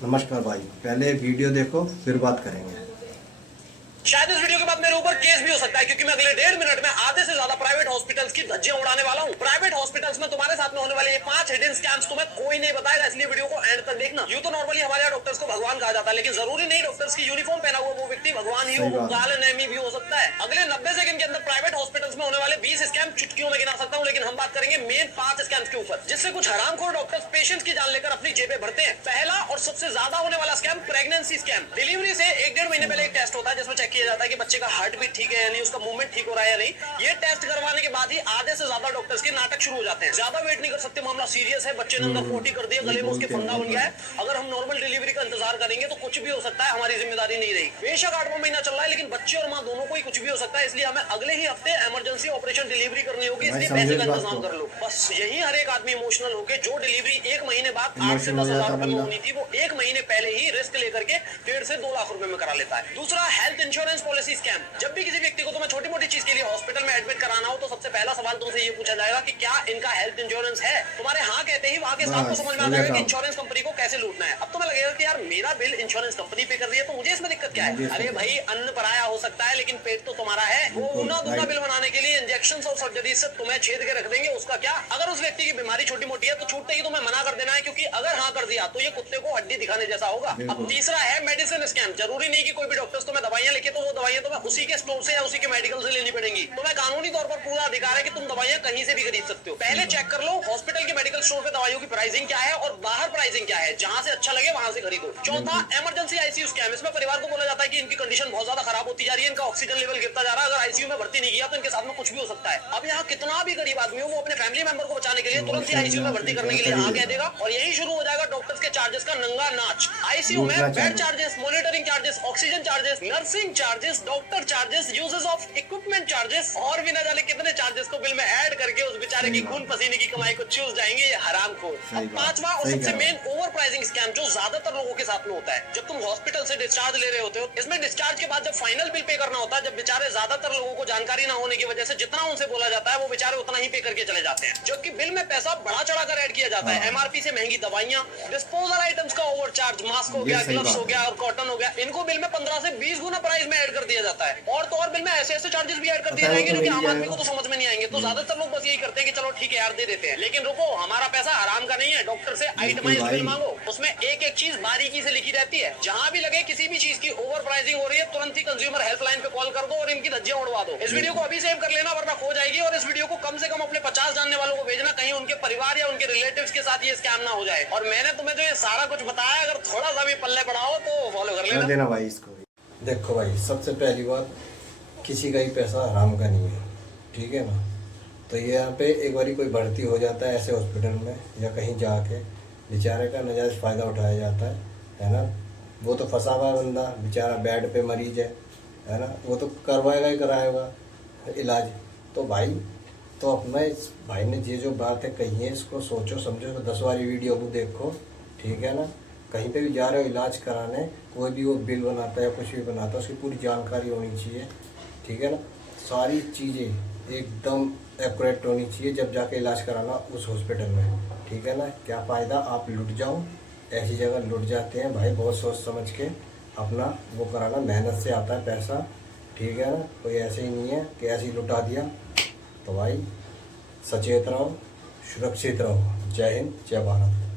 नमस्कार भाई, पहले वीडियो देखो फिर बात करेंगे। शायद इस वीडियो के बाद मेरे ऊपर केस भी हो सकता है, क्योंकि मैं अगले 1.5 मिनट में आधे से ज्यादा प्राइवेट हॉस्पिटल्स की धज्जियां उड़ाने वाला हूं। प्राइवेट हॉस्पिटल्स में तुम्हारे साथ में होने वाले ये 5 हिडन स्कैम्स तुम्हें कोई नहीं बताएगा, इसलिए वीडियो को एंड तक देखना। यूं तो नॉर्मली हमारे यहाँ डॉक्टर्स को भगवान कहा जाता है, लेकिन जरूरी नहीं डॉक्टर्स की यूनिफॉर्म पहना हुआ वो व्यक्ति भगवान ही हो, वो काल नेमी भी हो सकता है। अगले 90 सेकंड के अंदर प्राइवेट हॉस्पिटल्स में होने वाले 20 स्कैम चुटकियों में गिना सकता हूँ, लेकिन हम बात करेंगे मेन 5 स्कैम्स के ऊपर, जिससे कुछ हरामखोर डॉक्टर्स पेशेंट्स की जान लेकर अपनी जेबें भरते हैं। पहला और सबसे ज्यादा होने वाला स्कैम प्रेगनेंसी स्कैम। डिलीवरी से 1-1.5 महीने पहले एक टेस्ट होता है जिसमें चेक किया जाता है कि बच्चे का हार्ट बीट ठीक है या नहीं, उसका मूवमेंट ठीक हो रहा है या नहीं। ये टेस्ट करवाने के बाद ही आधे से ज्यादा डॉक्टर्स के नाटक शुरू हो जाते हैं। ज्यादा वेट नहीं कर सकते, मामला सीरियस है, बच्चे ने अंदर पोटी कर दिया, गले में उसके फंदा बन गया है। अगर हम नॉर्मल डिलीवरी का इंतजार करेंगे तो कुछ भी हो सकता है, हमारी जिम्मेदारी नहीं रही। बेशक 8वां महीना चल रहा है, लेकिन बच्चे और माँ दोनों को ही कुछ भी हो सकता है, इसलिए हमें अगले ही हफ्ते इमरजेंसी ऑपरेशन डिलीवरी करनी होगी, इसलिए पैसे का इंतजाम कर लो। बस यही हर एक आदमी इमोशनल होकर जो डिलीवरी 1 महीने बाद 8 से 10,000 रुपए में होनी थी, वो 1 महीने पहले ही रिस्क लेकर के 1.5 से 2 लाख रुपए में करा लेता है। दूसरा, हेल्थ इंश्योरेंस पॉलिसी स्कैम। जब भी किसी व्यक्ति को तुम्हें छोटी मोटी चीज के लिए हॉस्पिटल में एडमिट कराना हो तो सबसे पहला सवाल तुमसे ये पूछा जाएगा कि क्या इनका हेल्थ इंश्योरेंस है। तुम्हारे हाँ कहते ही वहां के साथ को समझ में आ जाएगा कि इंश्योरेंस कंपनी को कैसे लूटना है। अब तुम्हें लगेगा कि यार मेरा बिल इंश्योरेंस कंपनी पे कर रही है तो मुझे इसमें दिक्कत क्या है। अरे भाई, अन्न पराया हो सकता है लेकिन पेट तो तुम्हारा है। वो ऊना दूना बिल बनाने के लिए इंजेक्शन और सर्जरी से तुम्हें छेद के रख देंगे, उसका क्या। अगर उस व्यक्ति की बीमारी छोटी मोटी है तो छूटते ही तुम्हें मना कर देना है, क्योंकि अगर हाँ कर दिया तो ये कुत्ते को हड्डी दिखाने जैसा होगा। अब तीसरा है मेडिसिन स्कैम। जरूरी नहीं कि कोई भी डॉक्टर्स तुम्हें दवाइयां लिखे तो वो दवाइयां तुम्हें उसी के स्टोर से या उसी के मेडिकल से लेनी पड़ेंगी। तुम्हें कानूनी तौर पर पूरा अधिकार है कि तुम दवाइयां कहीं से भी खरीद सकते हो। पहले चेक कर लो हॉस्पिटल के मेडिकल स्टोर पे दवाइयों की प्राइसिंग क्या है और बाहर प्राइसिंग क्या है, जहां से अच्छा लगे वहां से खरीदो। चौथा, इमरजेंसी आईसीयू स्कैम। इसमें परिवार को बोला जाता है कि इनकी कंडीशन बहुत ज्यादा खराब होती जा रही है, इनका ऑक्सीजन लेवल गिरता जा रहा है, अगर आईसीयू में भर्ती नहीं किया तो इनके साथ में कुछ भी हो सकता है। अब यहाँ कितना भी गरीब आदमी हो, वो अपने फैमिली मेंबर को बचाने के लिए तुरंत ही आईसीयू में भर्ती करने के लिए हाँ कह देगा, और यही शुरू हो जाएगा डॉक्टर्स के चार्जेस का नंगा नाच। आईसीयू में bed charges, monitoring charges, oxygen charges, nursing charges, doctor charges, uses of equipment charges, और भी न जाने कितने चार्जेस को बिल में ऐड करके उस बेचारे की खून पसीने की कमाई को चूस जाएंगे ये हरामखोर। पांचवा और सबसे मेन, ओवर प्राइसिंग स्कैम, जो ज्यादातर लोगों के साथ में होता है। जब तुम हॉस्पिटल से डिस्चार्ज ले रहे होते हो, इसमें डिस्चार्ज के बाद जब फाइनल बिल पे करना होता है, जब बेचारे ज्यादातर लोगों को जानकारी ना होने की वजह से जितना उनसे बोला जाता है वो बेचारे उतना ही पे करके चले जाते हैं, जबकि बिल में पैसा बढ़ा चढ़ा कर ऐड किया जाता है। एमआरपी से महंगी दवाइयां, डिस्पोजल आइटम्स का ओवर चार्ज, मास्क हो गया, ग्लव्स हो गया और कॉटन हो गया, इनको बिल में 15 से 20 गुना प्राइस में ऐड कर दिया जाता है। और तो और बिल में ऐसे ऐसे चार्जेस भी ऐड कर दिए जाएंगे जो कि आम आदमी को तो समझ में नहीं आएंगे। तो ज्यादातर लोग बस यही करते हैं कि चलो ठीक है यार दे देते हैं, लेकिन रुको, हमारा पैसा आराम का नहीं है। डॉक्टर से आइटमाइज बिल मांगो, उसमें एक एक चीज बारीकी से लिखी रहती है। जहां भी लगे किसी भी चीज की ओवर प्राइसिंग हो रही है, तुरंत ही कंज्यूमर हेल्पलाइन पे कॉल कर दो और इनकी धज्जियां उड़वा दो। इस वीडियो को अभी सेव कर लेना वरना खो जाएगी, और इस वीडियो को कम से कम अपने 50 जानने वालों को भेजना, कहीं उनके परिवार या उनके रिलेटिव्स के साथ ये स्कैम ना हो जाए। और मैंने तुम्हें जो ये सारा कुछ बताया, अगर थोड़ा सा भी पल्ले बढ़ाओ तो फॉलो कर लेना भाई इसको। देखो भाई, सबसे पहली बात, किसी का ही पैसा हराम का नहीं है, ठीक है ना। तो ये यहाँ पे एक बारी कोई भर्ती हो जाता है ऐसे हॉस्पिटल में या कहीं जाके, बेचारे का नाजायज़ फ़ायदा उठाया जाता है ना। वो तो फंसा हुआ है बंदा, बेचारा बेड पे मरीज है ना, वो तो करवाएगा ही कराएगा इलाज। तो भाई, तो अपना इस भाई ने ये जो बात है कही है, इसको सोचो समझो, तो 10 बारी वीडियो को देखो, ठीक है ना। कहीं पे भी जा रहे हो इलाज कराने, कोई भी वो बिल बनाता है या कुछ भी बनाता है, उसकी पूरी जानकारी होनी चाहिए, ठीक है ना। सारी चीज़ें एकदम एक्यूरेट होनी चाहिए जब जाके इलाज कराना उस हॉस्पिटल में, ठीक है ना। क्या फ़ायदा आप लुट जाओ, ऐसी जगह लुट जाते हैं भाई, बहुत सोच समझ के अपना वो कराना, मेहनत से आता है पैसा, ठीक है ना। कोई ऐसे ही नहीं है कि ऐसे ही लुटा दिया। तो भाई सचेत रहो, सुरक्षित रहो। जय हिंद, जय भारत।